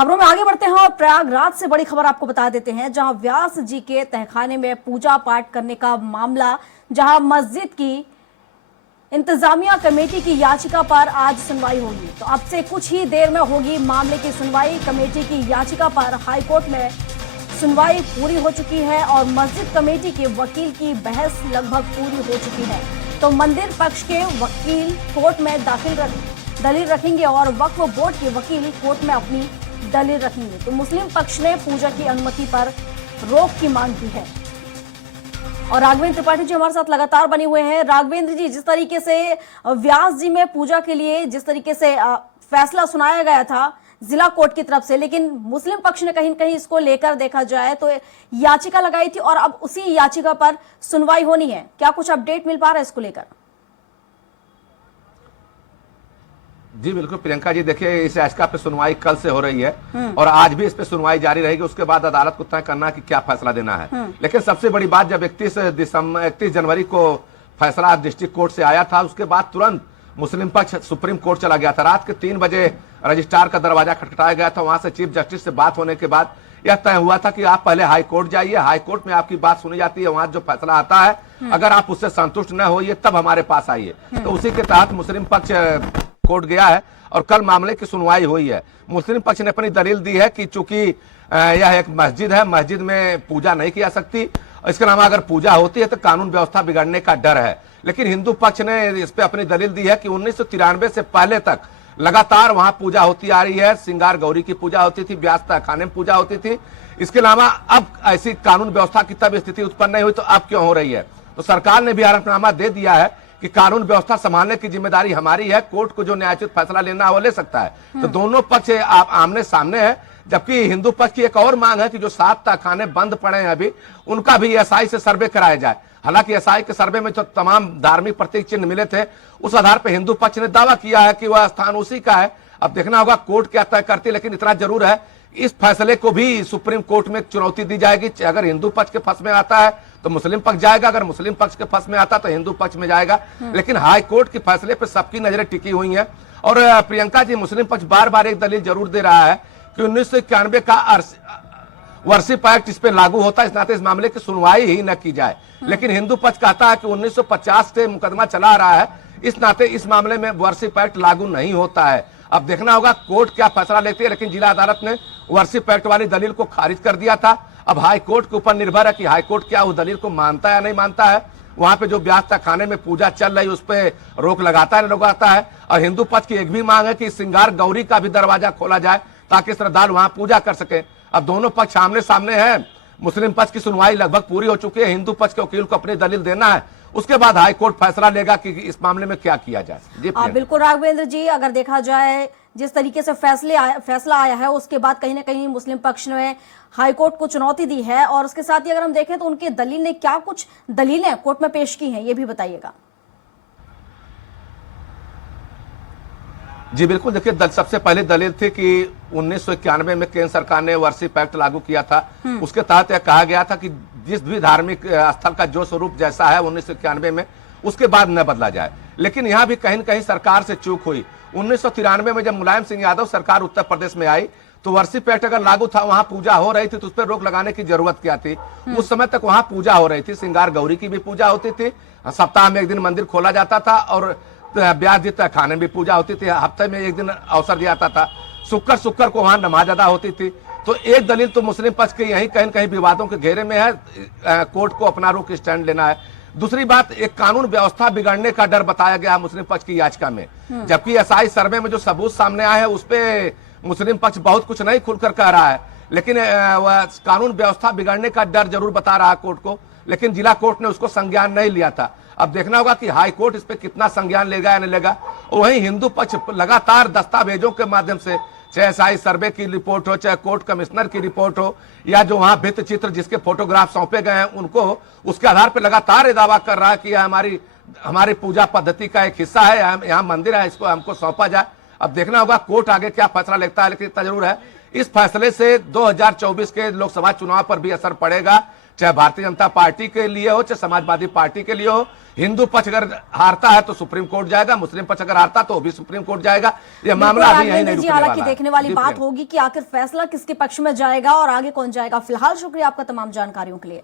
खबरों में आगे बढ़ते हैं और प्रयागराज से बड़ी खबर आपको बता देते हैं, जहां व्यास जी के तहखाने में पूजा पाठ करने का मामला, जहां मस्जिद की इंतजामिया कमेटी की याचिका पर आज सुनवाई होगी। तो अब से कुछ ही देर में होगी मामले की सुनवाई। कमेटी की याचिका पर हाईकोर्ट में सुनवाई पूरी हो चुकी है और मस्जिद कमेटी के वकील की बहस लगभग पूरी हो चुकी है। तो मंदिर पक्ष के वकील कोर्ट में दलील रखेंगे और वक्फ बोर्ड के वकील कोर्ट में अपनी दलील रखेंगे। तो मुस्लिम पक्ष ने पूजा की अनुमति पर रोक की मांग की है। और राघवेंद्र त्रिपाठी जी हमारे साथ लगातार बने हुए हैं। राघवेंद्र जी, जिस तरीके से व्यास जी में पूजा के लिए जिस तरीके से फैसला सुनाया गया था जिला कोर्ट की तरफ से, लेकिन मुस्लिम पक्ष ने कहीं न कहीं इसको लेकर देखा जाए तो याचिका लगाई थी और अब उसी याचिका पर सुनवाई होनी है। क्या कुछ अपडेट मिल पा रहा है इसको लेकर? जी बिल्कुल प्रियंका जी, देखिए इस याचिका पे सुनवाई कल से हो रही है और आज भी इस पे सुनवाई जारी रहेगी। उसके बाद अदालत को तय करना कि क्या फैसला देना है। लेकिन सबसे बड़ी बात, जब 31 जनवरी को फैसला डिस्ट्रिक्ट कोर्ट से आया था, उसके बाद तुरंत मुस्लिम पक्ष सुप्रीम कोर्ट चला गया था। रात के 3 बजे रजिस्ट्रार का दरवाजा खटखटाया गया था। वहां से चीफ जस्टिस से बात होने के बाद यह तय हुआ था कि आप पहले हाई कोर्ट जाइए, हाई कोर्ट में आपकी बात सुनी जाती है, वहां जो फैसला आता है अगर आप उससे संतुष्ट न होइए तब हमारे पास आइए। तो उसी के तहत मुस्लिम पक्ष कोर्ट गया है और कल मामले की सुनवाई हुई है। मुस्लिम पक्ष ने अपनी दलील दी है कि चूंकि यह एक मस्जिद है, मस्जिद में पूजा नहीं की जा सकती, इसके अलावा अगर पूजा होती है तो कानून व्यवस्था बिगड़ने का डर है। लेकिन हिंदू पक्ष ने इस पे अपनी दलील दी है कि 1993 से पहले तक लगातार वहां पूजा होती आ रही है। सिंगार गौरी की पूजा होती थी, व्यास तहखाने में पूजा होती थी। इसके अलावा अब ऐसी कानून व्यवस्था की तब स्थिति उत्पन्न नहीं हुई तो अब क्यों हो रही है। तो सरकार ने भी हलफनामा दे दिया है कि कानून व्यवस्था संभालने की जिम्मेदारी हमारी है, कोर्ट को जो न्यायोचित फैसला लेना है वो ले सकता है। तो दोनों पक्ष आमने सामने है। जबकि हिंदू पक्ष की एक और मांग है कि जो 7 तहखाने बंद पड़े हैं अभी, उनका भी एसआई से सर्वे कराया जाए। हालांकि एसआई के सर्वे में जो तमाम धार्मिक प्रतीक चिन्ह मिले थे, उस आधार पर हिंदू पक्ष ने दावा किया है कि वह स्थान उसी का है। अब देखना होगा कोर्ट क्या तय करती है। लेकिन इतना जरूर है, इस फैसले को भी सुप्रीम कोर्ट में चुनौती दी जाएगी। अगर हिंदू पक्ष के फंस में आता है तो मुस्लिम पक्ष जाएगा, अगर मुस्लिम पक्ष के फंस में आता तो हिंदू पक्ष में जाएगा। लेकिन हाई कोर्ट के फैसले पर सबकी नजरें टिकी हुई हैं। और प्रियंका जी, मुस्लिम पक्ष बार बार एक दलील जरूर दे रहा है कि 1991 का वर्षिप एक्ट इस पे लागू होता है, इस नाते इस मामले की सुनवाई ही न की जाए। लेकिन हिंदू पक्ष कहता है कि 1950 से मुकदमा चला आ रहा है, इस नाते इस मामले में वर्षिप एक्ट लागू नहीं होता है। अब देखना होगा कोर्ट क्या फैसला लेती है। लेकिन जिला अदालत ने वर्षिप एक्ट वाली दलील को खारिज कर दिया था। अब हाई कोर्ट के ऊपर निर्भर है कि हाई कोर्ट क्या उस दलील को मानता है या नहीं मानता है। वहां पे जो व्यास तहखाने में पूजा चल रही है उस पर रोक लगाता है लगाता है। और हिंदू पक्ष की एक भी मांग है कि सिंगार गौरी का भी दरवाजा खोला जाए ताकि श्रद्धालु वहां पूजा कर सके। अब दोनों पक्ष आमने सामने हैं। मुस्लिम पक्ष की सुनवाई लगभग पूरी हो चुकी है। हिंदू पक्ष के वकील को अपनी दलील देना है, उसके बाद हाई कोर्ट फैसला लेगा कि इस मामले में क्या किया जाए। जी बिल्कुल राघवेंद्र जी, अगर देखा जाए जिस तरीके से फैसला आया है उसके बाद कहीं ना कहीं मुस्लिम पक्ष ने हाईकोर्ट को चुनौती दी है। और उसके साथ ही अगर हम देखें तो उनके दलील ने क्या कुछ दलीलें कोर्ट में पेश की हैं, ये भी बताइएगा। जी बिल्कुल, देखिए सबसे पहले दलील थी कि 1991 में केंद्र सरकार ने वर्षिप एक्ट लागू किया था। उसके तहत यह कहा गया था कि जिस भी धार्मिक स्थल का जो स्वरूप जैसा है 1991 में, उसके बाद न बदला जाए। लेकिन यहाँ भी कहीं न कहीं सरकार से चूक हुई। 1993 में जब मुलायम सिंह यादव सरकार उत्तर प्रदेश में आई तो वर्षिप एक्ट अगर लागू था, वहां पूजा हो रही थी तो उस पर रोक लगाने की जरूरत क्या थी। उस समय तक वहां पूजा हो रही थी, सिंगार गौरी की भी पूजा होती थी, सप्ताह में एक दिन मंदिर खोला जाता था और व्यास जी तहखाने भी पूजा होती थी, हफ्ते में एक दिन अवसर दिया जाता था, शुक्र को वहां नमाज अदा होती थी। तो एक दलील तो मुस्लिम पक्ष के यही कहीं कहीं विवादों के घेरे में है, कोर्ट को अपना रुख स्टैंड लेना है। दूसरी बात, एक कानून व्यवस्था बिगड़ने का डर बताया गया मुस्लिम पक्ष की याचिका में। जबकि एसआई सर्वे में जो सबूत सामने आए हैं उस पे मुस्लिम पक्ष बहुत कुछ नहीं खुलकर कह रहा है, लेकिन वह कानून व्यवस्था बिगड़ने का डर जरूर बता रहा है कोर्ट को। लेकिन जिला कोर्ट ने उसको संज्ञान नहीं लिया था। अब देखना होगा कि हाई कोर्ट इस पे कितना संज्ञान लेगा या नहीं लेगा। और वहीं हिंदू पक्ष लगातार दस्तावेजों के माध्यम से, चाहे एसआई सर्वे की रिपोर्ट हो, चाहे कोर्ट कमिश्नर की रिपोर्ट हो, या जो वहां भित्ति चित्र जिसके फोटोग्राफ सौंपे गए हैं उनको, उसके आधार पर लगातार ये दावा कर रहा है कि हमारी पूजा पद्धति का एक हिस्सा है, यहाँ मंदिर है, इसको हमको सौंपा जाए। अब देखना होगा कोर्ट आगे क्या फैसला लेता है। लेकिन इतना जरूर है, इस फैसले से 2024 के लोकसभा चुनाव पर भी असर पड़ेगा। चाहे भारतीय जनता पार्टी के लिए हो, चाहे समाजवादी पार्टी के लिए हो। हिंदू पक्ष अगर हारता है तो सुप्रीम कोर्ट जाएगा, मुस्लिम पक्ष अगर हारता तो वो भी सुप्रीम कोर्ट जाएगा। ये मामला अभी यही नहीं रुकने वाला है। हालांकि देखने वाली बात होगी कि आखिर फैसला किसके पक्ष में जाएगा और आगे कौन जाएगा। फिलहाल शुक्रिया आपका तमाम जानकारियों के लिए।